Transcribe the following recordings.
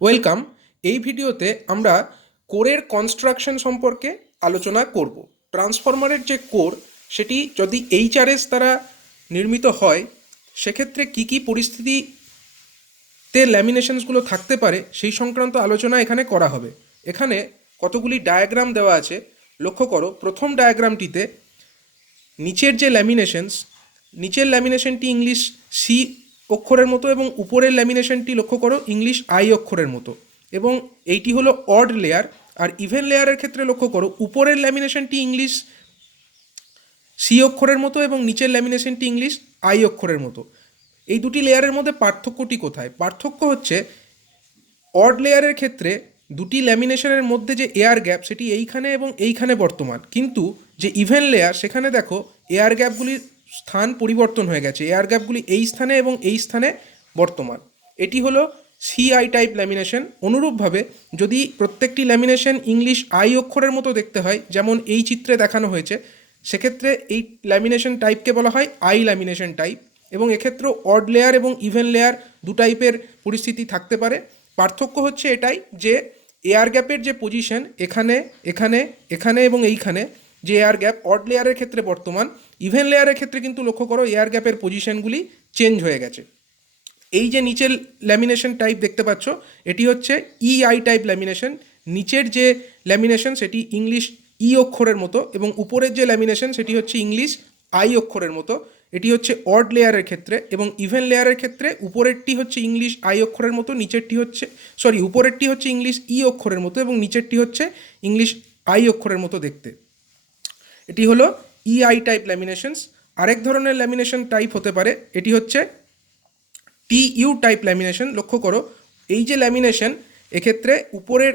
Welcome. এই ভিডিওতে আমরা কোরের কনস্ট্রাকশন সম্পর্কে আলোচনা করব। ট্রান্সফরমারের যে কোর, সেটি যদি এইচআরএস দ্বারা নির্মিত হয়, সেক্ষেত্রে কী কী পরিস্থিতিতে ল্যামিনেশনসগুলো থাকতে পারে সেই সংক্রান্ত আলোচনা এখানে করা হবে। এখানে কতগুলি ডায়াগ্রাম দেওয়া আছে, লক্ষ্য করো। প্রথম ডায়াগ্রামটিতে নিচের যে ল্যামিনেশনস, নিচের ল্যামিনেশনটি ইংলিশ সি অক্ষরের মতো এবং উপরের ল্যামিনেশনটি লক্ষ্য করো ইংলিশ আই অক্ষরের মতো, এবং এইটি হলো অড লেয়ার। আর ইভেন লেয়ারের ক্ষেত্রে লক্ষ্য করো উপরের ল্যামিনেশনটি ইংলিশ সি অক্ষরের মতো এবং নিচের ল্যামিনেশনটি ইংলিশ আই অক্ষরের মতো। এই দুটি লেয়ারের মধ্যে পার্থক্যটি কোথায়? পার্থক্য হচ্ছে অড লেয়ারের ক্ষেত্রে দুটি ল্যামিনেশনের মধ্যে যে এয়ার গ্যাপ সেটি এইখানে এবং এইখানে বর্তমান, কিন্তু যে ইভেন লেয়ার সেখানে দেখো এয়ার গ্যাপগুলির স্থান পরিবর্তন হয়ে গেছে, এয়ার গ্যাপগুলি এই স্থানে এবং এই স্থানে বর্তমান। এটি হলো সিআই টাইপ ল্যামিনেশন। অনুরূপভাবে যদি প্রত্যেকটি ল্যামিনেশন ইংলিশ আই অক্ষরের মতো দেখতে হয়, যেমন এই চিত্রে দেখানো হয়েছে, সেক্ষেত্রে এই ল্যামিনেশন টাইপকে বলা হয় আই ল্যামিনেশন টাইপ। এবং এক্ষেত্রেও অড লেয়ার এবং ইভেন লেয়ার দু টাইপের পরিস্থিতি থাকতে পারে। পার্থক্য হচ্ছে এটাই যে এয়ার গ্যাপের যে পজিশন এখানে, এখানে, এখানে এবং এইখানে যে এয়ার গ্যাপ অড লেয়ারের ক্ষেত্রে বর্তমান, ইভেন লেয়ারের ক্ষেত্রে কিন্তু লক্ষ্য করো এয়ার গ্যাপের পজিশনগুলি চেঞ্জ হয়ে গেছে। এই যে নিচের ল্যামিনেশন টাইপ দেখতে পাচ্ছ, এটি হচ্ছে ইআই টাইপ ল্যামিনেশন। নিচের যে ল্যামিনেশন সেটি ইংলিশ ই অক্ষরের মতো এবং উপরের যে ল্যামিনেশন সেটি হচ্ছে ইংলিশ আই অক্ষরের মতো। এটি হচ্ছে অড লেয়ারের ক্ষেত্রে, এবং ইভেন লেয়ারের ক্ষেত্রে উপরেরটি হচ্ছে ইংলিশ আই অক্ষরের মতো, নিচেরটি হচ্ছে উপরেরটি হচ্ছে ইংলিশ ই অক্ষরের মতো এবং নিচেরটি হচ্ছে ইংলিশ আই অক্ষরের মতো দেখতে। এটি হলো ইআই টাইপ ল্যামিনেশনস। আরেক ধরনের ল্যামিনেশন টাইপ হতে পারে, এটি হচ্ছে টিইউ টাইপ ল্যামিনেশন। লক্ষ্য করো এই যে ল্যামিনেশন, এক্ষেত্রে উপরের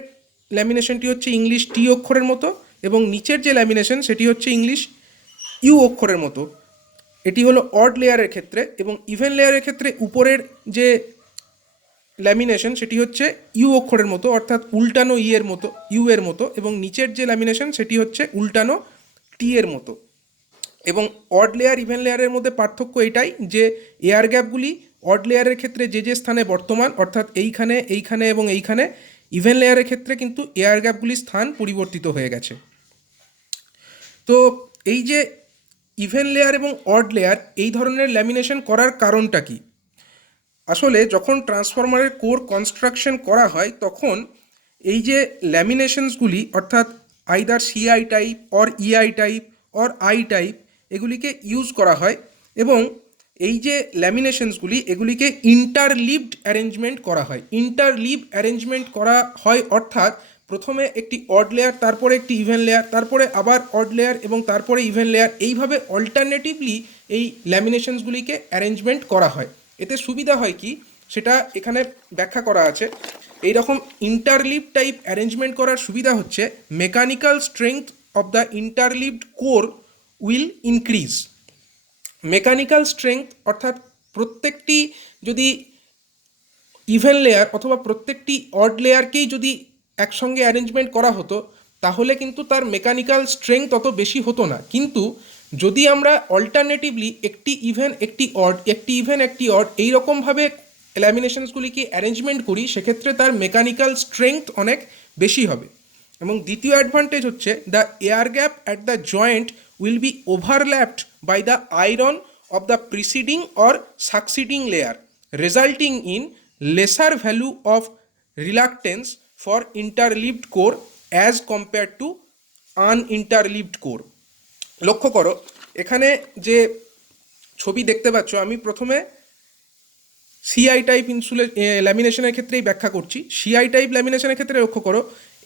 ল্যামিনেশনটি হচ্ছে ইংলিশ টি অক্ষরের মতো এবং নিচের যে ল্যামিনেশন সেটি হচ্ছে ইংলিশ ইউ অক্ষরের মতো। এটি হলো অড লেয়ারের ক্ষেত্রে, এবং ইভেন লেয়ারের ক্ষেত্রে উপরের যে ল্যামিনেশন সেটি হচ্ছে ইউ অক্ষরের মতো, অর্থাৎ উল্টানো ই এর মতো, ইউ এর মতো, এবং নিচের যে ল্যামিনেশন সেটি হচ্ছে উল্টানো টি এর মতো। এবং অড লেয়ার ইভেন লেয়ারের মধ্যে পার্থক্য এটাই যে এয়ার গ্যাপগুলি অড লেয়ারের ক্ষেত্রে যে যে স্থানে বর্তমান, অর্থাৎ এইখানে, এইখানে এবং এইখানে, ইভেন লেয়ারের ক্ষেত্রে কিন্তু এয়ার গ্যাপগুলির স্থান পরিবর্তিত হয়ে গেছে। তো এই যে ইভেন লেয়ার এবং অড লেয়ার এই ধরনের ল্যামিনেশন করার কারণটা কি? আসলে যখন ট্রান্সফরমারের কোর কনস্ট্রাকশন করা হয় তখন এই যে ল্যামিনেশনসগুলি, অর্থাৎ either CI type or EI type or I type, এগুলিকে ইউজ করা হয়। এবং এই যে ল্যামিনেশনসগুলি এগুলিকে ইন্টারলিভড অ্যারেঞ্জমেন্ট করা হয়। ইন্টারলিভ অ্যারেঞ্জমেন্ট করা হয় অর্থাৎ প্রথমে একটি অড লেয়ার, তারপরে একটি ইভেন লেয়ার, তারপরে আবার অড লেয়ার এবং তারপরে ইভেন লেয়ার, এইভাবে অল্টারনেটিভলি এই ল্যামিনেশনসগুলিকে অ্যারেঞ্জমেন্ট করা হয়। এতে সুবিধা হয় কি সেটা এখানে ব্যাখ্যা করা আছে। এই রকম ইন্টারলিভ টাইপ অ্যারেঞ্জমেন্ট করার সুবিধা হচ্ছে mechanical strength of the interleaved core will increase. Mechanical strength অর্থাৎ প্রত্যেকটি যদি ইভেন লেয়ার অথবা প্রত্যেকটি অড লেয়ারকেই যদি একসঙ্গে অ্যারেঞ্জমেন্ট করা হতো তাহলে কিন্তু তার মেকানিক্যাল স্ট্রেংথ অত বেশি হতো না। কিন্তু যদি আমরা অল্টারনেটিভলি একটি ইভেন একটি অড, একটি ইভেন একটি অড, এইরকমভাবে ল্যামিনেশনসগুলিকে অ্যারেঞ্জমেন্ট করি, সেক্ষেত্রে তার মেকানিক্যাল স্ট্রেংথ অনেক বেশি হবে। এবং দ্বিতীয় অ্যাডভান্টেজ হচ্ছে the air gap at the joint will be overlapped by the iron of the preceding or succeeding layer, resulting in lesser value of reluctance for interleaved core as compared to uninterleaved core। লক্ষ্য করো এখানে যে ছবি দেখতে পাচ্ছ, আমি প্রথমে CI type ল্যামিনেশনের ক্ষেত্রেই ব্যাখ্যা করছি। সিআই টাইপ ল্যামিনেশনের ক্ষেত্রে লক্ষ্য করো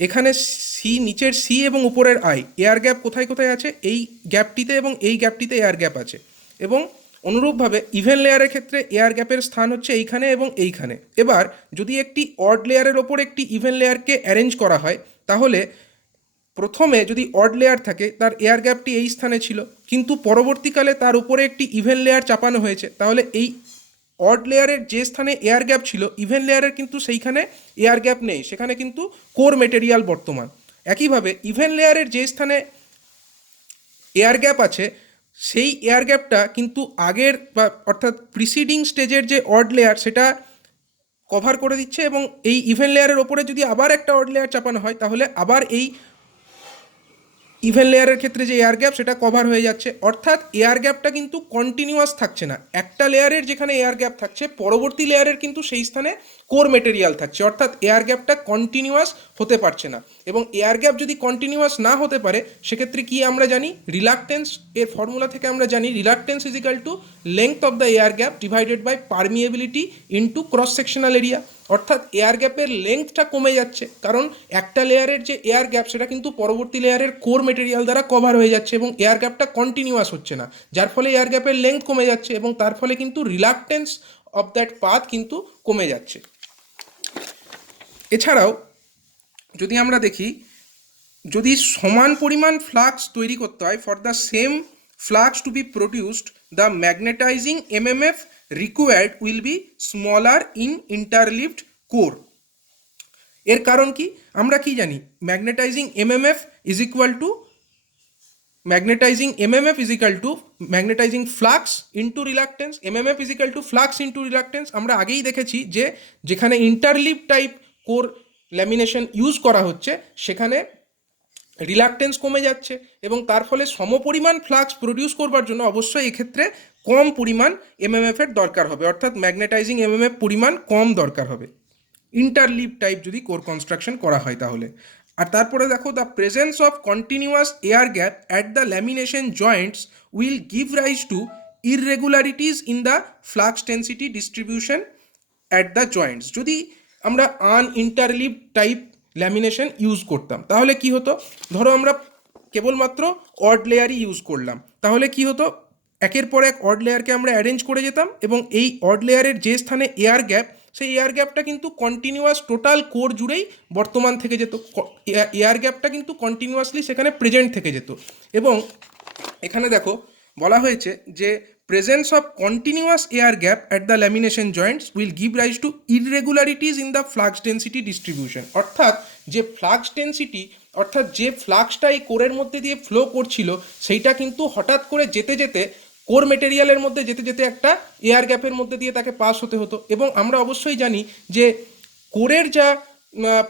এখানে সি, নিচের সি এবং উপরের আই, এয়ার গ্যাপ কোথায় কোথায় আছে? এই গ্যাপটিতে এবং এই গ্যাপটিতে এয়ার গ্যাপ আছে। এবং অনুরূপভাবে ইভেন লেয়ারের ক্ষেত্রে এয়ার গ্যাপের স্থান হচ্ছে এইখানে এবং এইখানে। এবার যদি একটি অড লেয়ারের ওপর একটি ইভেন লেয়ারকে অ্যারেঞ্জ করা হয়, তাহলে প্রথমে যদি অড লেয়ার থাকে তার এয়ার গ্যাপটি এই স্থানে ছিল, কিন্তু পরবর্তীকালে তার উপরে একটি ইভেন লেয়ার চাপানো হয়েছে, তাহলে এই অড লেয়ারের যে স্থানে এয়ার গ্যাপ ছিল ইভেন লেয়ারের কিন্তু সেইখানে এয়ার গ্যাপ নেই, সেখানে কিন্তু কোর মেটেরিয়াল বর্তমান। একইভাবে ইভেন লেয়ারের যে স্থানে এয়ার গ্যাপ আছে সেই এয়ার গ্যাপটা কিন্তু আগের বা অর্থাৎ প্রিসিডিং স্টেজের যে অড লেয়ার সেটা কভার করে দিচ্ছে, এবং এই ইভেন লেয়ারের ওপরে যদি আবার একটা অড লেয়ার চাপানো হয় তাহলে আবার এই ইভেন লেয়ারের ক্ষেত্রে যে এয়ার গ্যাপ সেটা কভার হয়ে যাচ্ছে। অর্থাৎ এয়ার গ্যাপটা কিন্তু কন্টিনিউয়াস থাকছে না, একটা লেয়ারের যেখানে এয়ার গ্যাপ থাকছে পরবর্তী লেয়ারের কিন্তু সেই স্থানে কোর মেটেরিয়াল থাকছে, অর্থাৎ এয়ার গ্যাপটা কন্টিনিউয়াস হতে পারছে না। এবং এয়ার গ্যাপ যদি কন্টিনিউয়াস না হতে পারে সেক্ষেত্রে কি আমরা জানি, রিলাক্টেন্স এর ফর্মুলা থেকে আমরা জানি reluctance is equal to length of the air gap divided by permeability into cross sectional area. অর্থাৎ এয়ার গ্যাপের লেংথটা কমে যাচ্ছে, কারণ একটা লেয়ারের যে এয়ার গ্যাপ সেটা কিন্তু পরবর্তী লেয়ারের কোর মেটেরিয়াল দ্বারা কভার হয়ে যাচ্ছে এবং এয়ার গ্যাপটা কন্টিনিউয়াস হচ্ছে না, যার ফলে এয়ার গ্যাপের লেংথ কমে যাচ্ছে এবং তার ফলে কিন্তু রিলাক্টেন্স অফ দ্যাট পাথ কিন্তু কমে যাচ্ছে। এছাড়াও যদি আমরা দেখি, যদি সমান পরিমাণ ফ্লাক্স তৈরি করতে হয়, for the same flux to be produced the magnetising MMF required will be smaller in interleaved core. এর কারণ কি, আমরা কি জানি, magnetising MMF is equal to magnetising flux into reluctance, MMF is equal to flux into reluctance. আমরা আগেই দেখেছি যে যেখানে interleave type core lamination use করা হচ্ছে সেখানে রিলাক্টেন্স কমে যাচ্ছে এবং তার ফলে সমপরিমাণ ফ্লাক্স প্রডিউস করবার জন্য অবশ্যই এক্ষেত্রে কম পরিমাণ এমএমএফ এর দরকার হবে, অর্থাৎ ম্যাগনেটাইজিং এমএমএফ পরিমাণ কম দরকার হবে ইন্টারলিভ টাইপ যদি কোর কনস্ট্রাকশন করা হয় তাহলে। আর তারপরে দেখো, the presence of continuous air gap at the lamination joints will give rise to irregularities in the flux density distribution at the joints. যদি আমরা আনইন্টারলিভ টাইপ ল্যামিনেশন ইউজ করতাম তাহলে কি হতো, ধরো আমরা কেবলমাত্র অড লেয়ারই ইউজ করলাম, তাহলে কি হতো, একের পর এক অড লেয়ারকে আমরা অ্যারেঞ্জ করে যেতাম এবং এই অড লেয়ারের যে স্থানে এয়ার গ্যাপ, সেই এয়ার গ্যাপটা কিন্তু কন্টিনিউয়াস টোটাল কোর জুড়েই বর্তমান থেকে যেত, এয়ার গ্যাপটা কিন্তু কন্টিনিউয়াসলি সেখানে প্রেজেন্ট থেকে যেত। এবং এখানে দেখো বলা হয়েছে যে presence of continuous air gap at the lamination joints will give rise to irregularities in the flux density distribution. অর্থাৎ যে ফ্লাক্স ডেন্সিটি, অর্থাৎ যে ফ্লাক্সটা এই কোরের মধ্যে দিয়ে ফ্লো করছিল সেইটা কিন্তু হঠাৎ করে যেতে যেতে কোর মেটেরিয়ালের মধ্যে যেতে যেতে একটা এয়ার গ্যাপের মধ্যে দিয়ে তাকে পাস হতে হতো। এবং আমরা অবশ্যই জানি যে কোরের যা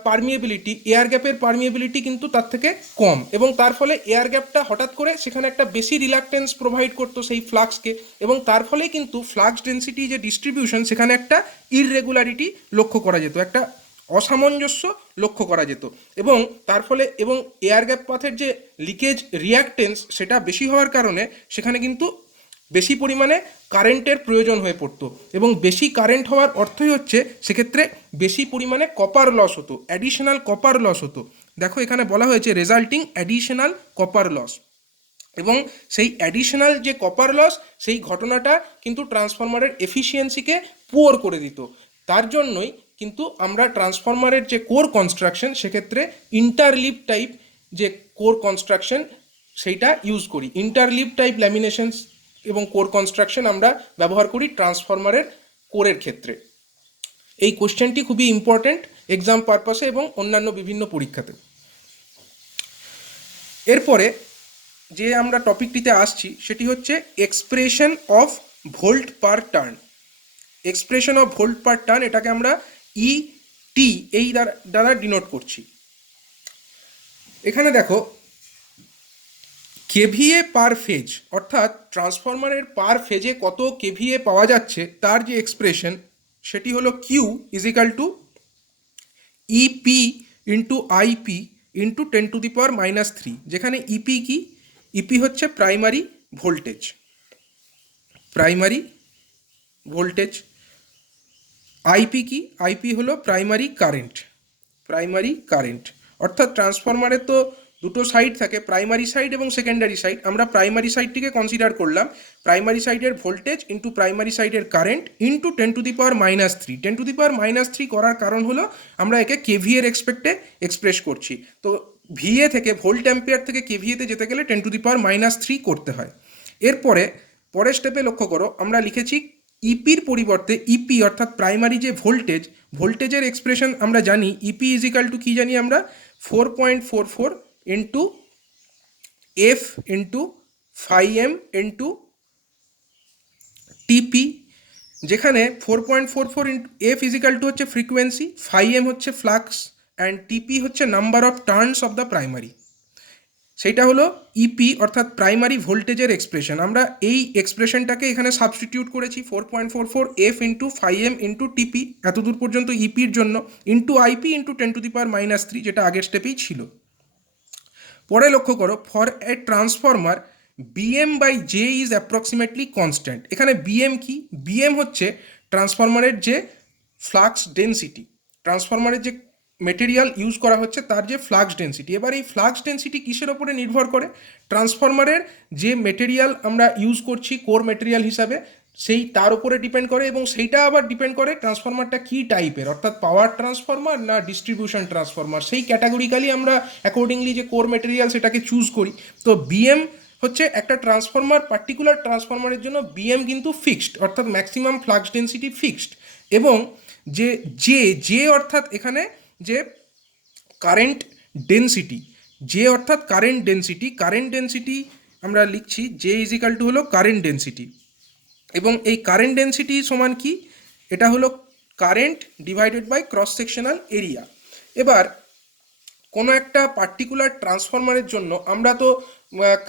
পারমিয়েবিলিটি, এয়ার গ্যাপের পারমিয়েবিলিটি কিন্তু তার থেকে কম এবং তার ফলে এয়ার গ্যাপটা হঠাৎ করে সেখানে একটা বেশি রিলাক্টেন্স প্রোভাইড করতো সেই ফ্লাক্সকে এবং তার ফলে কিন্তু ফ্লাক্স ডেন্সিটি যে ডিস্ট্রিবিউশন সেখানে একটা ইররেগুলারিটি লক্ষ্য করা যেত, একটা অসামঞ্জস্য লক্ষ্য করা যেত এবং তার ফলে এবং এয়ার গ্যাপ পাথের যে লিকেজ রিয়াক্টেন্স সেটা বেশি হওয়ার কারণে সেখানে কিন্তু বেশি পরিমাণে কারেন্টের প্রয়োজন হয়ে পড়তো এবং বেশি কারেন্ট হওয়ার অর্থই হচ্ছে সেক্ষেত্রে বেশি পরিমাণে কপার লস হতো, অ্যাডিশনাল কপার লস হতো। দেখো এখানে বলা হয়েছে রেজাল্টিং অ্যাডিশনাল কপার লস, এবং সেই অ্যাডিশনাল যে কপার লস সেই ঘটনাটা কিন্তু ট্রান্সফরমারের এফিসিয়েন্সিকে পুয়ার করে দিত। তার জন্যই কিন্তু আমরা ট্রান্সফরমারের যে কোর কনস্ট্রাকশন সেক্ষেত্রে ইন্টারলিভ টাইপ যে কোর কনস্ট্রাকশন সেইটা ইউজ করি, ইন্টারলিভ টাইপ ল্যামিনেশন এবং কোর কনস্ট্রাকশন আমরা ব্যবহার করি ট্রান্সফরমারের কোরের ক্ষেত্রে। এই কোশ্চেনটি খুবই ইম্পর্টেন্ট এক্সাম পারপাসে এবং অন্যান্য বিভিন্ন পরীক্ষাতে। এরপরে যে আমরা টপিকটিতে আসছি সেটি হচ্ছে expression of volt per turn. Expression of volt per turn, এটাকে আমরা ইটি এই দ্বারা ডিনোট করছি। এখানে দেখো কেভিএ পার ফেজ, অর্থাৎ ট্রান্সফরমারের পার ফেজে কত কেভিএ পাওয়া যাচ্ছে তার যে এক্সপ্রেশন সেটি হলো Q is equal to EP into IP into 10⁻³ যেখানে ইপি কি, ইপি হচ্ছে প্রাইমারি ভোল্টেজ, আইপি কি, আইপি হলো প্রাইমারি কারেন্ট। অর্থাৎ ট্রান্সফরমারের তো দুটো সাইড থাকে, প্রাইমারি সাইড এবং সেকেন্ডারি সাইড। আমরা প্রাইমারি সাইডটিকে কনসিডার করলাম, প্রাইমারি সাইডের ভোল্টেজ ইন্টু প্রাইমারি সাইডের কারেন্ট ইন্টু 10⁻³ 10⁻³ করার কারণ হলো আমরা একে কেভিএর রেসপেক্টে এক্সপ্রেস করছি। তো ভিএ থেকে ভোল্ট অ্যাম্পিয়ার থেকে কেভিএতে যেতে গেলে 10⁻³ করতে হয়। এরপরে পরের স্টেপে লক্ষ্য করো, আমরা লিখেছি ইপির পরিবর্তে ইপি অর্থাৎ প্রাইমারি যে ভোল্টেজের এক্সপ্রেশন আমরা জানি, ইপি ইজ ইকাল টু কি জানি আমরা, 4.44 into F into 5M into টিপি যেখানে 4.44 এফ ইজিক্যাল টু হচ্ছে ফ্রিকোয়েন্সি, ফাই এম হচ্ছে ফ্লাক্স, অ্যান্ড টিপি হচ্ছে number of turns of the primary. সেইটা হলো ইপি অর্থাৎ প্রাইমারি ভোল্টেজের এক্সপ্রেশন। আমরা এই এক্সপ্রেশনটাকে এখানে সাবস্টিটিউট করেছি 4.44 F into phi M into TP, এতদূর পর্যন্ত ইপির জন্য, ইন্টু আইপি ইন্টু 10⁻³ যেটা আগের স্টেপেই ছিল। পরে লক্ষ্য করো, for a transformer BM by J is approximately constant. এখানে বিএম কি? বিএম হচ্ছে ট্রান্সফরমারের যে ফ্লাক্স ডেন্সিটি, ট্রান্সফরমারের যে মেটেরিয়াল ইউজ করা হচ্ছে তার যে ফ্লাক্স ডেন্সিটি। এবার এই ফ্লাক্স ডেন্সিটি কিসের ওপরে নির্ভর করে? ট্রান্সফরমারের যে মেটেরিয়াল আমরা ইউজ করছি কোর মেটেরিয়াল হিসাবে, সেই তার উপরে ডিপেন্ড করে, এবং সেইটা আবার ডিপেন্ড করে ট্রান্সফরমারটা কী টাইপের, অর্থাৎ পাওয়ার ট্রান্সফরমার না ডিস্ট্রিবিউশন ট্রান্সফরমার। সেই ক্যাটাগরিক্যালি আমরা অ্যাকর্ডিংলি যে কোর মেটেরিয়াল সেটাকে চুজ করি। তো বিএম হচ্ছে একটা ট্রান্সফরমার, পার্টিকুলার ট্রান্সফরমারের জন্য বিএম কিন্তু ফিক্সড, অর্থাৎ ম্যাক্সিমাম ফ্লাক্স ডেন্সিটি ফিক্সড। এবং যে জে জে অর্থাৎ এখানে যে কারেন্ট ডেন্সিটি, জে অর্থাৎ কারেন্ট ডেন্সিটি, কারেন্ট ডেন্সিটি আমরা লিখছি জে ইজিক্যাল টু হলো কারেন্ট ডেন্সিটি। এবং এই কারেন্ট ডেন্সিটি সমান কি? এটা হলো current divided by cross sectional area. এবার কোনো একটা পার্টিকুলার ট্রান্সফরমারের জন্য আমরা তো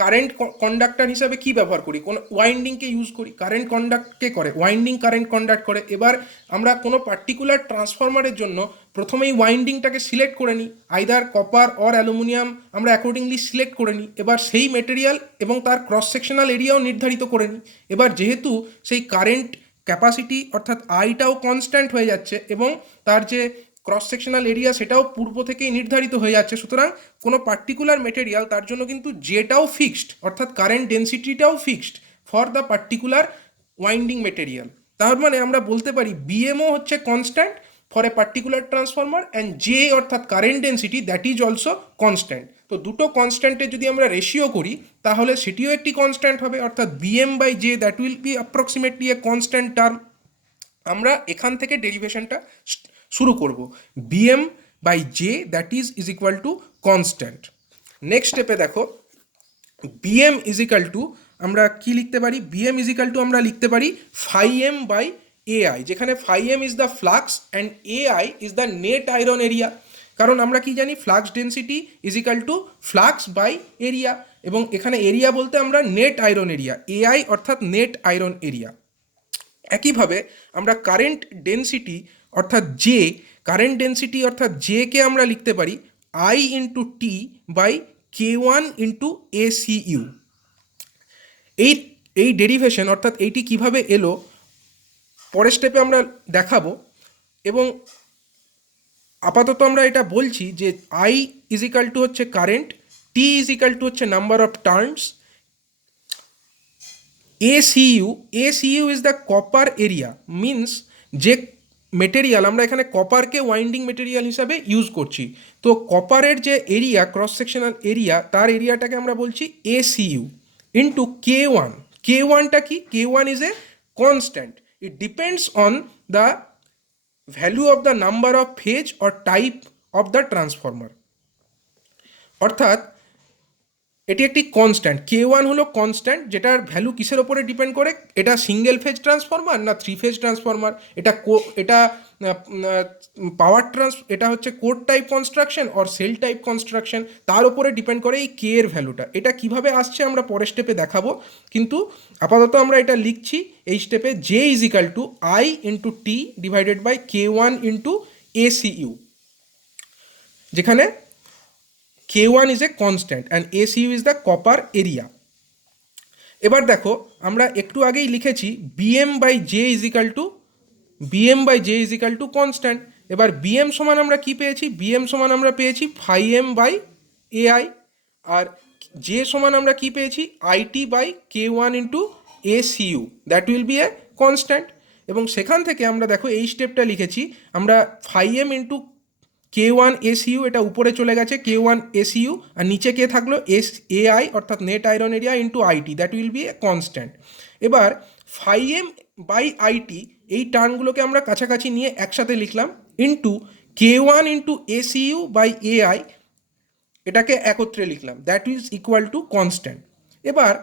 কারেন্ট কন্ডাক্টর হিসাবে কি ব্যবহার করি? কোনো ওয়াইন্ডিংকে ইউজ করি। কারেন্ট কন্ডাক্টকে করে ওয়াইন্ডিং, কারেন্ট কন্ডাক্ট করে। এবার আমরা কোনো পার্টিকুলার ট্রান্সফরমারের জন্য প্রথমেই ওয়াইন্ডিংটাকে সিলেক্ট করে নিই, আইদার কপার অর অ্যালুমিনিয়াম আমরা অ্যাকর্ডিংলি সিলেক্ট করে নিই। এবার সেই মেটেরিয়াল এবং তার ক্রস সেকশনাল এরিয়াও নির্ধারিত করে নিই। এবার যেহেতু সেই কারেন্ট ক্যাপাসিটি অর্থাৎ আইটাও কনস্ট্যান্ট হয়ে যাচ্ছে এবং তার যে ক্রস সেকশনাল এরিয়া সেটাও পূর্ব থেকেই নির্ধারিত হয়ে যাচ্ছে, সুতরাং কোনো পার্টিকুলার মেটেরিয়াল তার জন্য কিন্তু জেটাও ফিক্সড, অর্থাৎ কারেন্ট ডেন্সিটিটাও fixed for the particular winding material. তার মানে আমরা বলতে পারি বিএমও হচ্ছে constant for a particular transformer, and J অর্থাৎ current density that is also constant. তো দুটো কনস্ট্যান্টের যদি আমরা রেশিও করি তাহলে সেটিও একটি কনস্ট্যান্ট হবে, অর্থাৎ BM by J that will be approximately a constant term. আমরা এখান থেকে ডেরিভেশনটা শুরু করব, BM by J that is equal to constant. Next স্টেপে দেখো, বিএম ইজ ইকাল টু আমরা কি লিখতে পারি? বিএম ইজ ইকাল টু আমরা লিখতে পারি ফাই এম বাই এআই, যেখানে phi M is the flux and AI is the net iron area. কারণ আমরা কি জানি? Flux density is equal to flux by area, এবং এখানে এরিয়া বলতে আমরা নেট আয়রন এরিয়া, এআই অর্থাৎ নেট আয়রন এরিয়া। একইভাবে আমরা কারেন্ট ডেন্সিটি অর্থাৎ জে, কারেন্ট ডেন্সিটি অর্থাৎ জে কে আমরা লিখতে পারি I into T by K1 into ACU। এই ডেরিভেশন অর্থাৎ এইটি কিভাবে এলো পরের স্টেপে আমরা দেখাবো। এবং আপাতত আমরা এটা বলছি যে আই ইজ ইকাল টু হচ্ছে current, T is equal to হচ্ছে number of turns, ACU is the copper area, means যে মেটেরিয়াল আমরা এখানে কপারকে ওয়াইন্ডিং মেটেরিয়াল হিসাবে ইউজ করছি, তো কপারের যে এরিয়া ক্রস সেকশনাল এরিয়া তার এরিয়াটাকে আমরা বলছি ACU ইন্টু K1। K1টা কি? K1 is a constant, it depends on the value of the number of phase or type of the transformer. অর্থাৎ এটি একটি কনস্ট্যান্ট, K1 হলো কনস্ট্যান্ট, যেটার ভ্যালু কিসের ওপরে ডিপেন্ড করে? এটা সিঙ্গেল ফেজ ট্রান্সফরমার না থ্রি ফেজ ট্রান্সফরমার, এটা পাওয়ার এটা হচ্ছে core type construction or sell type construction, তার উপরে ডিপেন্ড করে এই কে এর ভ্যালুটা। এটা কিভাবে আসছে আমরা পরের স্টেপে দেখাবো, কিন্তু আপাতত আমরা এটা লিখছি এই স্টেপে J is equal to I into T divided by K1 into ACU, যেখানে K1 is a constant and ACU is the copper area। এবার দেখো আমরা একটু আগেই লিখেছি BM by J is equal to constant। এবার BM সমান আমরা কি পেয়েছি? BM সমান আমরা পেয়েছি phi m by AI, R J সমান আমরা কি পেয়েছি? IT by K1 into ACU, that will be a constant। এবং সেখান থেকে আমরা দেখো এই স্টেপটা লিখেছি আমরা phi m into K1 ACU, এটা উপরে চলে গেছে K1 ACU, আর নিচে কে থাকলো AI অর্থাৎ net iron area into IT, that will be a constant. এবার ফাই এম বাই আইটি এই টার্মগুলোকে আমরা কাছাকাছি নিয়ে একসাথে লিখলাম into K1 into ACU by AI, এটাকে একত্রে লিখলাম, that is equal to constant. এবার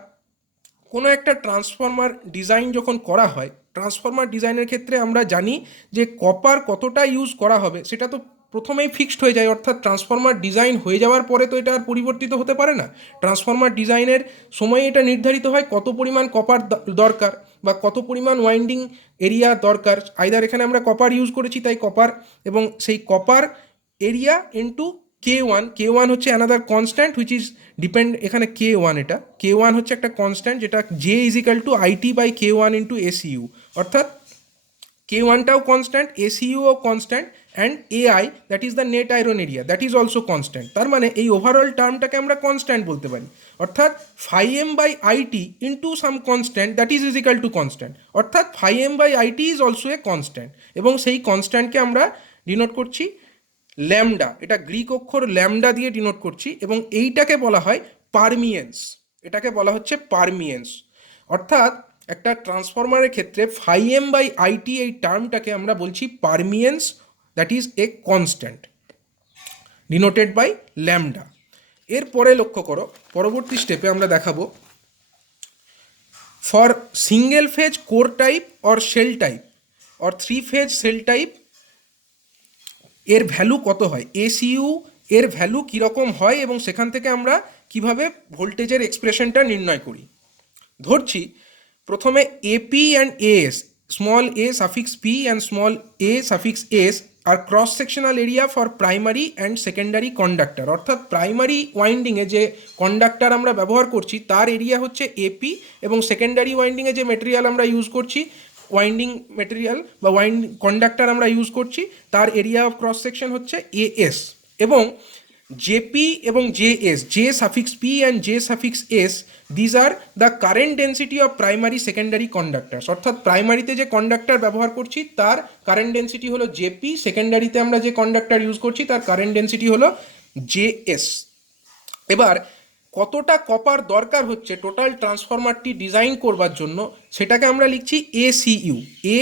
কোনো একটা ট্রান্সফরমার ডিজাইন যখন করা হয়, ট্রান্সফরমার ডিজাইনের ক্ষেত্রে আমরা জানি যে কপার কতটা ইউজ করা হবে সেটা তো প্রথমেই ফিক্সড হয়ে যায়, অর্থাৎ ট্রান্সফরমার ডিজাইন হয়ে যাওয়ার পরে তো এটা আর পরিবর্তিত হতে পারে না। ট্রান্সফরমার ডিজাইনের সময় এটা নির্ধারিত হয় কত পরিমাণ কপার দরকার বা কত পরিমাণ ওয়াইন্ডিং এরিয়া দরকার। আইদার এখানে আমরা কপার ইউজ করেছি তাই কপার, এবং সেই কপার এরিয়া ইন্টু K1 হচ্ছে another constant which is depend, এখানে K1, এটা K1 হচ্ছে একটা কনস্ট্যান্ট যেটা J is equal to IT by K1 into ACU, অর্থাৎ K1টাও কনস্ট্যান্ট, ACUও constant, and AI that is the net iron area that is also constant. তার মানে এই ওভারঅল টার্মটাকে আমরা কনস্ট্যান্ট বলতে পারি, অর্থাৎ φm by IT into some constant that is equal to constant, অর্থাৎ φm by IT is also a constant, এবং সেই কনস্ট্যান্টকে আমরা ডিনোট করছি ল্যামডা, এটা গ্রিক অক্ষর ল্যামডা দিয়ে ডিনোট করছি, এবং এইটাকে বলা হয় পারমিয়েন্স, এটাকে বলা হচ্ছে পারমিয়েন্স। অর্থাৎ একটা ট্রান্সফরমারের ক্ষেত্রে φm বাই IT এই টার্মটাকে আমরা বলছি permeance that is a constant denoted by lambda. এরপরে লক্ষ্য করো, পরবর্তী স্টেপে আমরা দেখাবো for single phase core type or shell type or 3 phase shell type এর ভ্যালু কত হয়, ACU এর ভ্যালু কীরকম হয়, এবং সেখান থেকে আমরা কিভাবে ভোল্টেজের এক্সপ্রেশনটা নির্ণয় করি। ধরছি প্রথমে AP and AS, small a suffix P and small a suffix S আর cross sectional area for primary and secondary conductor, অর্থাৎ প্রাইমারি ওয়াইন্ডিংয়ে যে কন্ডাক্টর আমরা ব্যবহার করছি তার এরিয়া হচ্ছে AP, এবং সেকেন্ডারি ওয়াইন্ডিংয়ে যে মেটেরিয়াল আমরা ইউজ করছি, ওয়াইন্ডিং মেটেরিয়াল বা কন্ডাক্টর আমরা ইউজ করছি, তার এরিয়া অফ ক্রস সেকশন হচ্ছে AS। এবং JP এবং JS, J suffix P and J suffix S, these are the current density of primary secondary conductors, অর্থাৎ প্রাইমারিতে যে কন্ডাক্টর ব্যবহার করছি তার কারেন্ট ডেন্সিটি হলো JP, সেকেন্ডারিতে আমরা যে কন্ডাক্টর ইউজ করছি তার কারেন্ট ডেন্সিটি হলো JS। এবার কতটা কপার দরকার হচ্ছে টোটাল ট্রান্সফরমারটি ডিজাইন করবার জন্য সেটাকে আমরা লিখছি ACU, A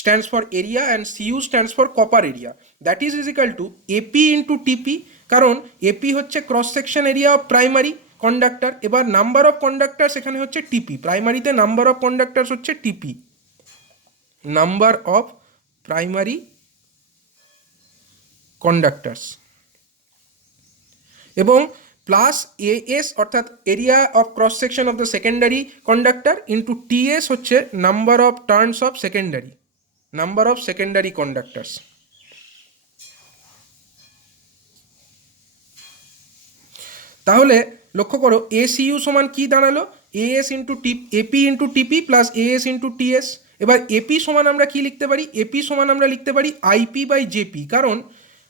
stands for area and CU stands for copper area, that is equal two AP into TP, কারণ AP হচ্ছে cross section area of primary conductor, এবার নাম্বার অফ কন্ডাক্টার্স এখানে হচ্ছে TP, প্রাইমারিতে নাম্বার অফ কন্ডাক্টার্স হচ্ছে TP, number of primary conductors, এবং plus AS অর্থাৎ area of cross section of the secondary conductor into TS হচ্ছে number of turns of secondary, number of secondary conductors. তাহলে লক্ষ্য করো ACU সমান কি দাঁড়ালো, AS into AP into TP plus AS into TS। এবার AP সমান আমরা কি লিখতে পারি, AP সমান আমরা লিখতে পারি IP বাই JP, কারণ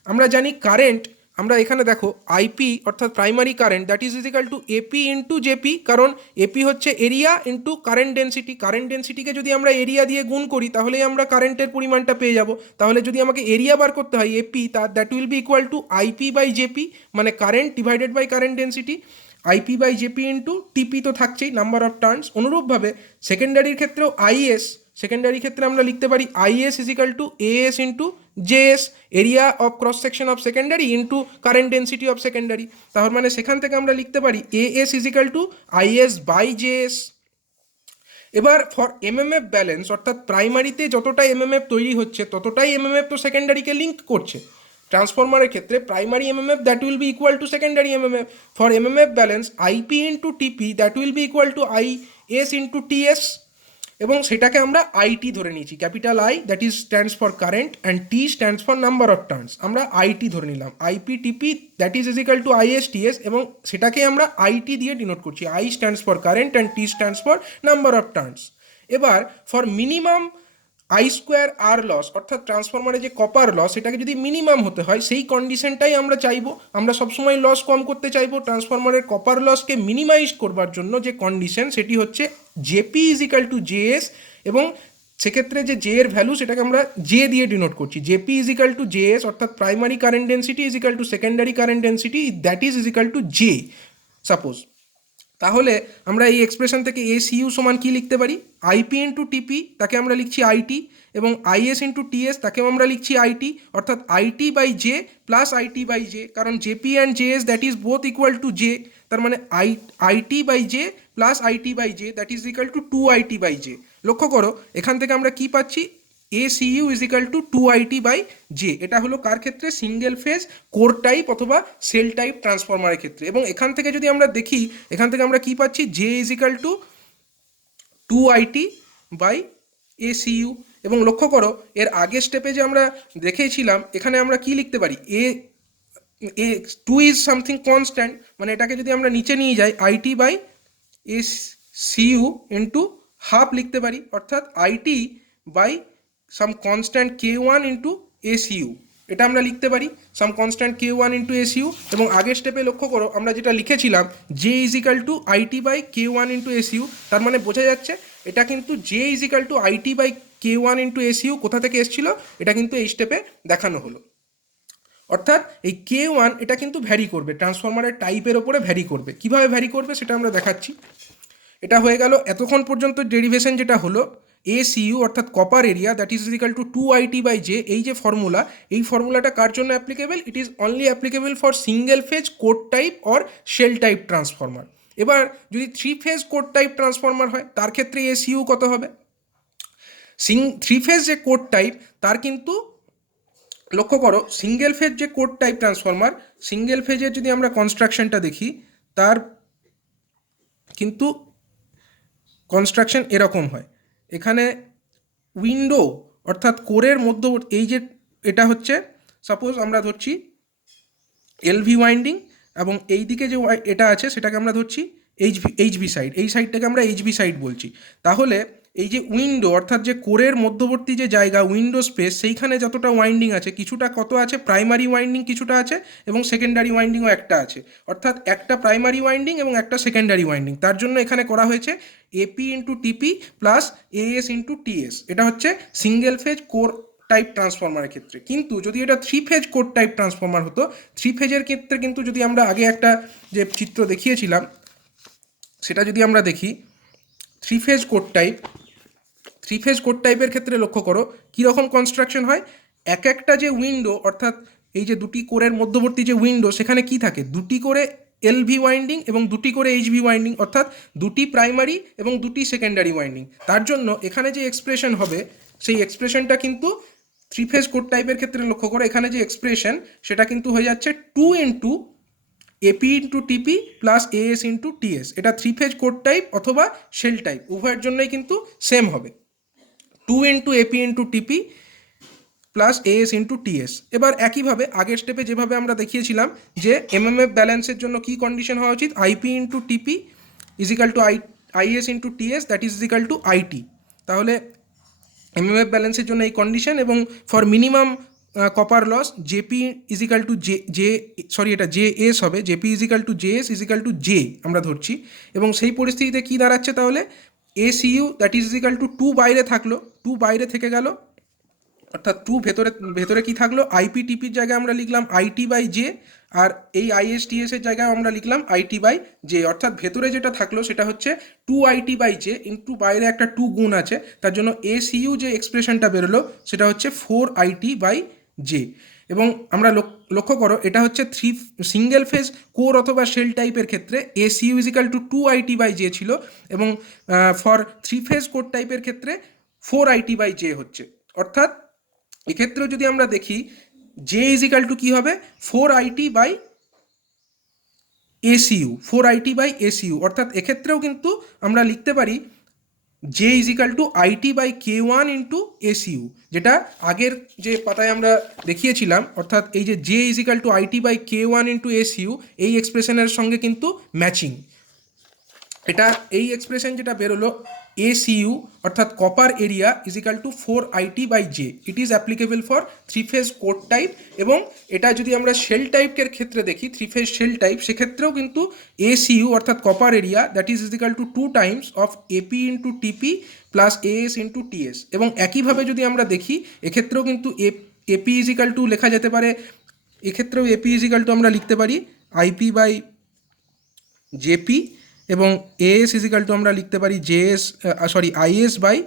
আমরা জানি কারেন্ট, আমরা এখানে দেখো IP অর্থাৎ primary current that is equal to AP into JP, কারণ AP হচ্ছে area into current density, current ডেন্সিটিকে যদি আমরা এরিয়া দিয়ে গুণ করি তাহলেই আমরা কারেন্টের পরিমাণটা পেয়ে যাব। তাহলে যদি আমাকে এরিয়া বার করতে হয় AP, that will be equal to IP by JP, মানে current divided by current density, IP by JP into TP তো থাকছেই নাম্বার অফ টার্নস। অনুরূপভাবে সেকেন্ডারির ক্ষেত্রেও IS, সেকেন্ডারি ক্ষেত্রে আমরা লিখতে পারি IS is equal to AS into JS, area of cross section of secondary into current density of secondary, তার মানে সেখান থেকে আমরা লিখতে পারি AS is equal to IS by JS। এবার ফর MMF ব্যালেন্স, অর্থাৎ প্রাইমারিতে যতটা MMF তৈরি হচ্ছে ততটাই MMF তো সেকেন্ডারিকে লিঙ্ক করছে, ট্রান্সফরমারের ক্ষেত্রে primary MMF that will be equal to secondary MMF, for MMF balance IP into TP that will be equal to IS into TS, এবং সেটাকে আমরা IT ধরে নিয়েছি, capital I that is stands for current and T stands for number of turns, আমরা IT ধরে নিলাম, IP TP that is equal to IS TS, এবং সেটাকে আমরা IT দিয়ে ডিনোট করছি, I stands for current and T stands for number of turns. এবার for minimum I² R loss, অর্থাৎ ট্রান্সফরমারে যে কপার লস সেটাকে যদি মিনিমাম হতে হয় সেই কন্ডিশনটাই আমরা চাইবো, আমরা সবসময় লস কম করতে চাইবো, ট্রান্সফরমারের কপার লসকে মিনিমাইজ করবার জন্য যে কন্ডিশন সেটি হচ্ছে JP is equal two JS, এবং সেক্ষেত্রে যে J এর ভ্যালু সেটাকে আমরা J দিয়ে ডিনোট করছি, JP is equal two JS, অর্থাৎ primary current density is equal to secondary current density that is equal two J suppose. তাহলে আমরা এই এক্সপ্রেশন থেকে এসইউ সমান কি লিখতে পারি, আইপি ইন্টু টিপি তাকে আমরা লিখছি আইটি, এবং আইএস ইন্টু টিএস তাকেও আমরা লিখছি আইটি, অর্থাৎ IT by J plus IT by J, কারণ JP and JS that is both equal to J, তার মানে IT by J plus IT by J that is equal to 2IT by J. লক্ষ্য করো এখান থেকে আমরা কি পাচ্ছি, ACU is equal to 2IT by J. এটা হলো কার ক্ষেত্রে, সিঙ্গেল ফেজ কোর টাইপ অথবা সেল টাইপ ট্রান্সফরমারের ক্ষেত্রে। এবং এখান থেকে যদি আমরা দেখি, এখান থেকে আমরা কি পাচ্ছি, J is equal to 2IT by ACU। এবং লক্ষ্য করো এর আগের স্টেপে যে আমরা দেখেছিলাম, এখানে আমরা কি লিখতে পারি, এ 2 ইজ সামথিং কনস্ট্যান্ট, মানে এটাকে যদি আমরা নিচে নিয়ে যাই, IT by ACU into half লিখতে পারি, অর্থাৎ IT by some constant K1 into ACU, এটা আমরা লিখতে পারি সাম কনস্ট্যান্ট K1 ইন্টু ACU। এবং আগের স্টেপে লক্ষ্য করো আমরা যেটা লিখেছিলাম, J is equal to IT by K1 into ACU, তার মানে বোঝা যাচ্ছে এটা কিন্তু J is equal to IT by K1 into ACU কোথা থেকে এসেছিল, এটা কিন্তু এই স্টেপে দেখানো হলো। অর্থাৎ এই K1 এটা কিন্তু ভ্যারি করবে, ট্রান্সফরমারের টাইপের ওপরে ভ্যারি করবে। কিভাবে ভ্যারি করবে সেটা আমরা দেখাচ্ছি। এটা হয়ে গেল এতক্ষণ পর্যন্ত ডেরিভেশন, যেটা হলো ACU অর্থাৎ copper area that is equal to 2IT by J. এই যে ফর্মুলা, এই ফর্মুলাটা কার জন্য applicable, it is only applicable for single phase core type or shell type transformer. এবার যদি 3 ফেজ কোর টাইপ ট্রান্সফরমার হয় তার ক্ষেত্রে ACU কত হবে, 3 ফেজ যে কোর টাইপ তার কিন্তু লক্ষ্য করো, সিঙ্গেল ফেজ যে কোর টাইপ ট্রান্সফরমার, সিঙ্গেল ফেজের যদি আমরা কনস্ট্রাকশনটা দেখি, তার কিন্তু কনস্ট্রাকশন এরকম হয়। এখানে উইন্ডো অর্থাৎ কোরের মধ্যবর্তী, এই যে এটা হচ্ছে সাপোজ আমরা ধরছি এলভি ওয়াইন্ডিং, এবং এই দিকে যে এটা আছে সেটাকে আমরা ধরছি এইচভি সাইড, এই সাইডটাকে আমরা এইচভি সাইড বলছি। তাহলে এই যে উইন্ডো অর্থাৎ যে কোরের মধ্যবর্তী যে জায়গা, উইন্ডো স্পেস, সেইখানে যতটা ওয়াইন্ডিং আছে, কিছুটা কত আছে, প্রাইমারি ওয়াইন্ডিং কিছুটা আছে এবং সেকেন্ডারি ওয়াইন্ডিংও একটা আছে, অর্থাৎ একটা প্রাইমারি ওয়াইন্ডিং এবং একটা সেকেন্ডারি ওয়াইন্ডিং। তার জন্য এখানে করা হয়েছে AP into TP plus AS into T S. এটা হচ্ছে সিঙ্গেল ফেজ কোর টাইপ ট্রান্সফরমারের ক্ষেত্রে। কিন্তু যদি এটা 3 ফেজ কোর টাইপ ট্রান্সফরমার হতো, 3 ফেজের ক্ষেত্রে কিন্তু যদি আমরা আগে একটা যে চিত্র দেখিয়েছিলাম সেটা যদি আমরা দেখি, 3 ফেজ কোর টাইপের ক্ষেত্রে লক্ষ্য করো কীরকম কনস্ট্রাকশন হয়। একটা যে উইন্ডো অর্থাৎ এই যে দুটি কোরের মধ্যবর্তী যে উইন্ডো, সেখানে কি থাকে, দুটি করে এলভি ওয়াইন্ডিং এবং দুটি করে এইচভি ওয়াইন্ডিং, অর্থাৎ দুটি প্রাইমারি এবং দুটি সেকেন্ডারি ওয়াইন্ডিং। তার জন্য এখানে যে এক্সপ্রেশন হবে সেই এক্সপ্রেশনটা কিন্তু 3 ফেজ কোর টাইপের ক্ষেত্রে লক্ষ্য করো, এখানে যে এক্সপ্রেশন সেটা কিন্তু হয়ে যাচ্ছে 2 into AP into TP plus AS into T S. এটা 3 ফেজ কোর টাইপ অথবা শেল টাইপ উভয়ের জন্যই কিন্তু সেম হবে, 2 into AP into TP plus AS into T S. এবার একইভাবে আগের স্টেপে যেভাবে আমরা দেখিয়েছিলাম যে এমএমএফ ব্যালেন্সের জন্য কি কন্ডিশন হওয়া উচিত, IP into TP equal to IS into TS that is equal to IT. তাহলে এমএমএফ ব্যালেন্সের জন্য এই কন্ডিশন, এবং for minimum copper loss JP equal to এটা জে এস হবে, JP equal to J S equal to J আমরা ধরছি। এবং সেই পরিস্থিতিতে কী দাঁড়াচ্ছে তাহলে, ACU that is equal to 2 বাইরে থাকলো, 2 বাইরে থেকে গেল, অর্থাৎ 2 ভেতরে কি থাকলো, আইপি টিপির জায়গায় আমরা লিখলাম আইটি বাই জে, আর এই ISTS এর জায়গায় আমরা লিখলাম আইটি বাই জে। অর্থাৎ ভেতরে যেটা থাকলো সেটা হচ্ছে 2IT বাই জে ইন্টু বাইরে একটা 2 গুণ আছে, তার জন্য ACU যে এক্সপ্রেশনটা বেরোলো সেটা হচ্ছে 4IT বাই জে। এবং আমরা লক্ষ্য করো এটা হচ্ছে সিঙ্গেল ফেজ কোর অথবা শেল টাইপের ক্ষেত্রে ACU equal to 2IT by J ছিল, এবং ফর 3 ফেজ কোর টাইপের ক্ষেত্রে 4IT বাই জে হচ্ছে। অর্থাৎ এক্ষেত্রেও যদি আমরা দেখি জে ইজিক্যাল টু কী হবে, 4IT by ACU, 4IT by ACU। অর্থাৎ এক্ষেত্রেও কিন্তু আমরা লিখতে পারি J is equal to IT by K1 into ACU, যেটা আগের যে পাতায় আমরা দেখিয়েছিলাম। অর্থাৎ এই যে J is equal to IT by K1 into ACU এই এক্সপ্রেশনের সঙ্গে কিন্তু ম্যাচিং। এটা এই এক্সপ্রেশন যেটা বেরোলো ACU অর্থাৎ copper area equal to 4IT by J, it is applicable for 3 phase core type. এবং এটা যদি আমরা শেল টাইপের ক্ষেত্রে দেখি, 3 ফেজ শেল টাইপ, সেক্ষেত্রেও কিন্তু ACU অর্থাৎ copper area that is equal to 2 times of AP into TP plus AS into TS. এবং একইভাবে যদি আমরা দেখি এক্ষেত্রেও কিন্তু এপি ইজিক্যাল টু লেখা যেতে পারে, এক্ষেত্রেও এপি ইজিক্যাল টু আমরা লিখতে পারি আইপি বাই জেপি, এবং এএস ইজিক্যাল টু আমরা লিখতে পারি জেএস, আইএস বাই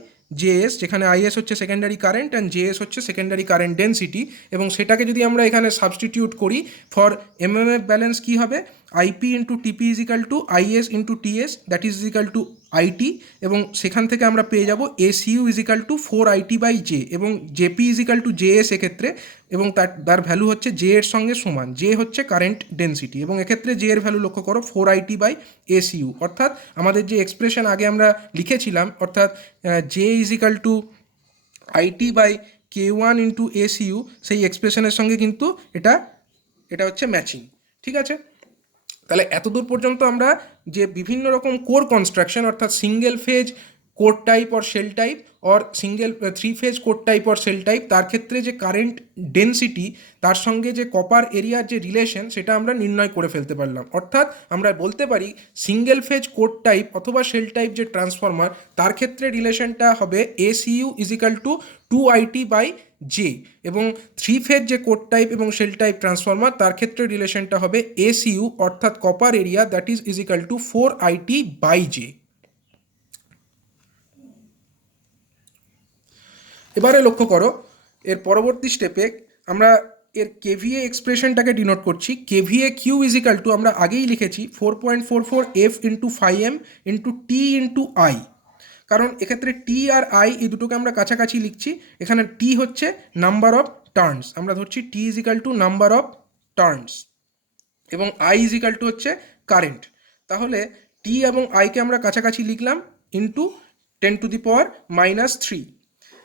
জেএস, যেখানে আইএস হচ্ছে সেকেন্ডারি কারেন্ট অ্যান্ড জেএস হচ্ছে সেকেন্ডারি কারেন্ট ডেন্সিটি। এবং সেটাকে যদি আমরা এখানে সাবস্টিটিউট করি ফর এমএমএফ ব্যালেন্স কী হবে, IP into TP equal to IS into TS that is equal to IT, এবং সেখান থেকে আমরা পেয়ে যাব SU equal to 4IT by J, এবং জেপি ইজিক্যাল টু জেএস এক্ষেত্রে, এবং তার ভ্যালু হচ্ছে জে এর সঙ্গে সমান। জে হচ্ছে কারেন্ট ডেন্সিটি, এবং এক্ষেত্রে জে এর ভ্যালু লক্ষ্য করো 4IT বাই এসইউ, অর্থাৎ আমাদের যে এক্সপ্রেশন আগে আমরা লিখেছিলাম, অর্থাৎ J is equal to IT by K1 into SU, সেই এক্সপ্রেশনের সঙ্গে কিন্তু এটা হচ্ছে ম্যাচিং। ঠিক আছে, তাহলে এতদূর পর্যন্ত আমরা যে বিভিন্ন রকম কোর কনস্ট্রাকশন, অর্থাৎ single phase core type or shell type or single 3 phase core type or shell type, তার ক্ষেত্রে যে কারেন্ট ডেন্সিটি তার সঙ্গে যে কপার এরিয়ার যে রিলেশন সেটা আমরা নির্ণয় করে ফেলতে পারলাম। অর্থাৎ আমরা বলতে পারি সিঙ্গেল ফেজ কোর টাইপ অথবা শেল টাইপ যে ট্রান্সফরমার, তার ক্ষেত্রে রিলেশনটা হবে SU equal to 2IT by J, এবং 3 ফেজ যে কোর টাইপ এবং শেল টাইপ ট্রান্সফরমার, তার ক্ষেত্রে রিলেশনটা হবে এসইউ অর্থাৎ copper area that is equal to 4IT by J. এবারে লক্ষ্য করো, এর পরবর্তী স্টেপে আমরা এর কেভিএ এক্সপ্রেশনটাকে ডিনোট করছি। কেভিএ কিউ ইজিক্যাল টু আমরা আগেই লিখেছি 4.44 F into 5M into T into I, কারণ এক্ষেত্রে টি আর আই এই দুটোকে আমরা কাছাকাছি লিখছি। এখানে টি হচ্ছে নাম্বার অফ টার্নস, আমরা ধরছি T is equal to number of turns, এবং আই ইজিক্যাল টু হচ্ছে কারেন্ট। তাহলে টি এবং আইকে আমরা কাছাকাছি লিখলাম ইন্টু 10⁻³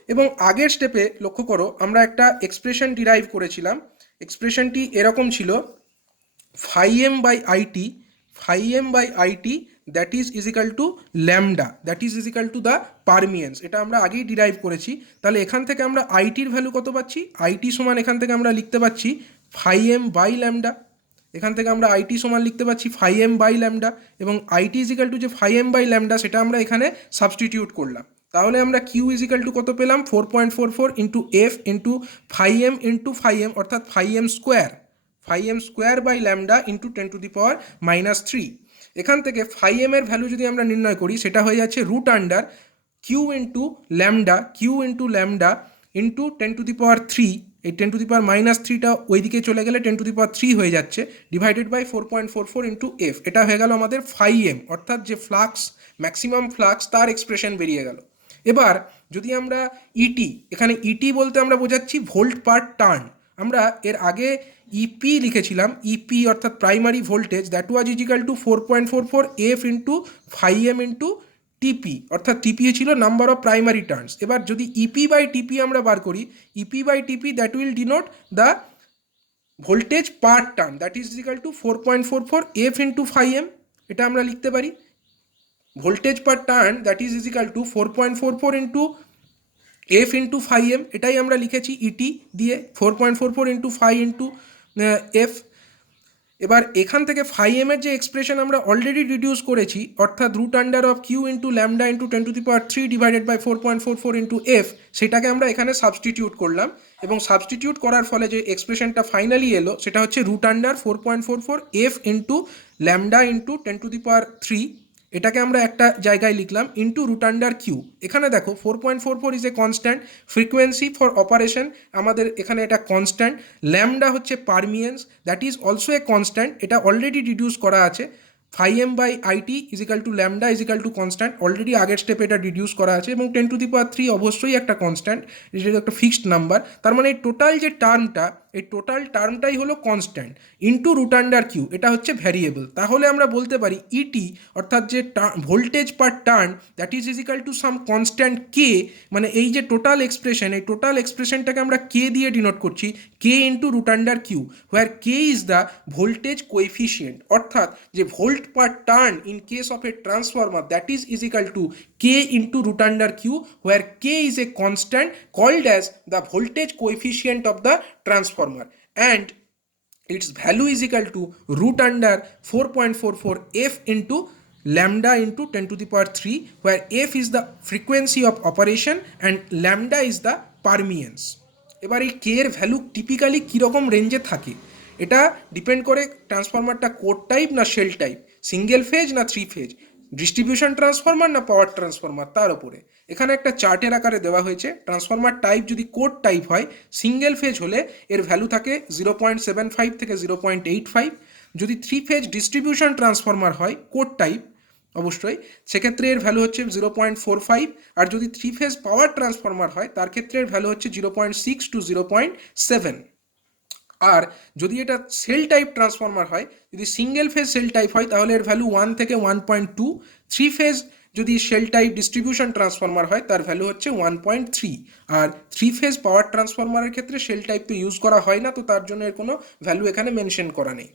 এবং আগের স্টেপে লক্ষ্য করো আমরা একটা এক্সপ্রেশন ডিরাইভ করেছিলাম। এক্সপ্রেশনটি এরকম ছিল 5M by IT that is equal to lambda that is equal to the permeance. এটা আমরা আগেই ডিরাইভ করেছি। তাহলে এখান থেকে আমরা আইটির ভ্যালু কত পাচ্ছি, আইটি সমান এখান থেকে আমরা লিখতে পাচ্ছি 5M বাই ল্যামডা, এখান থেকে আমরা আইটি সমান লিখতে পাচ্ছি 5M বাই ল্যামডা, এবং আইটি ইজিক্যাল টু যে 5M বাই ল্যামডা সেটা আমরা এখানে সাবস্টিটিউট করলাম। তাহলে আমরা কিউ ইজিক্যাল টু কত পেলাম, 4.44 ইন্টু এফ ইন্টু 5M অর্থাৎ 5M square by lambda into 10⁻³ এখান থেকে 5M এর ভ্যালু যদি আমরা নির্ণয় করি সেটা হয়ে যাচ্ছে root under Q into lambda into 10⁻³ এই 10⁻³ ওইদিকে চলে গেলে 10⁻³ হয়ে যাচ্ছে, ডিভাইডেড বাই 4.44 ইন্টু এফ। এটা হয়ে গেল আমাদের 5M, অর্থাৎ যে ফ্লাক্স ম্যাক্সিমাম ফ্লাক্স তার এক্সপ্রেশন বেরিয়ে গেল। এবার যদি আমরা ইটি, এখানে ইটি বলতে আমরা বোঝাচ্ছি ভোল্ট পার টার্ন। আমরা এর আগে ইপি লিখেছিলাম, ইপি অর্থাৎ primary voltage, that was equal to 4.44 F into 5M into TP, অর্থাৎ টিপি ছিল নাম্বার অফ প্রাইমারি টার্নস। এবার যদি ইপি বাই টিপি আমরা বার করি, EP by TP that will denote the voltage per turn that is equal to 4.44 F into 5M। এটা আমরা লিখতে পারি voltage per turn that is equal to 4.44 into F into 5M, এটাই আমরা লিখেছি ইটি দিয়ে 4.44 ইন্টু 5 ইন্টু এফ। এবার এখান থেকে 5M এর যে এক্সপ্রেশন আমরা অলরেডি রিডিউস করেছি, অর্থাৎ root under of Q into lambda into 10⁻³ divided by 4.44 into F, সেটাকে আমরা এখানে সাবস্টিটিউট করলাম, এবং সাবস্টিটিউট করার ফলে যে এক্সপ্রেশনটা ফাইনালি এলো সেটা হচ্ছে root under 4.44 F into lambda into 10⁻³, এটাকে আমরা একটা জায়গায় লিখলাম ইন্টু রুট আন্ডার কিউ। এখানে দেখো 4.44 is a constant, frequency for operation আমাদের এখানে এটা কনস্ট্যান্ট, ল্যামডা হচ্ছে permeance that is also a constant, এটা অলরেডি রিডিউস করা আছে। 5M by IT equal to lambda equal to constant, already আগের স্টেপে এটা রিডিউস করা আছে, এবং 10⁻³ অবশ্যই একটা কনস্ট্যান্ট, যেটা একটা ফিক্সড নাম্বার। তার মানে এই টোটাল যে টার্মটা, এই টোটাল টার্মটাই হলো constant into root under Q, এটা হচ্ছে ভ্যারিয়েবল। তাহলে আমরা বলতে পারি ইটি অর্থাৎ যে voltage per turn that is equal to some constant K, মানে এই যে টোটাল এক্সপ্রেশন, এই টোটাল এক্সপ্রেশনটাকে আমরা কে দিয়ে ডিনোট করছি, K into root under Q, where K is the voltage coefficient, অর্থাৎ যে volt per turn in case of a transformer that is equal to k into root under q, where k is a constant called as the voltage coefficient of the transformer, and its value is equal to root under 4.44 f into lambda into 10⁻³, where f is the frequency of operation and lambda is the permeance. এবার এই কে এর value typically কীরকম রেঞ্জে থাকে এটা depend করে ট্রান্সফরমারটা core type না shell type, single phase না 3 ফেজ। ডিস্ট্রিবিউশন ট্রান্সফরমার না পাওয়ার ট্রান্সফরমার তার উপরে। এখানে একটা চার্টের আকারে দেওয়া হয়েছে, ট্রান্সফরমার টাইপ যদি কোর টাইপ হয়, সিঙ্গেল ফেজ হলে এর ভ্যালু থাকে 0.75 থেকে 0.85। যদি 3 ফেজ ডিস্ট্রিবিউশন ট্রান্সফরমার হয় কোর টাইপ অবশ্যই, সেক্ষেত্রে এর ভ্যালু হচ্ছে 0.45। আর যদি 3 ফেজ পাওয়ার ট্রান্সফরমার হয় তার ক্ষেত্রে এর ভ্যালু হচ্ছে 0.6 টু 0.7। আর যদি এটা সেল টাইপ ট্রান্সফরমার হয়, যদি সিঙ্গেল ফেজ সেল টাইপ হয় তাহলে এর ভ্যালু 1 থেকে 1.2। 3 ফেজ যদি সেল টাইপ ডিস্ট্রিবিউশন ট্রান্সফরমার হয় তার ভ্যালু হচ্ছে 1.3। আর 3 ফেজ পাওয়ার ট্রান্সফরমারের ক্ষেত্রে সেল টাইপ তো ইউজ করা হয় না, তো তার জন্য এর কোনো ভ্যালু এখানে মেনশন করা নেই।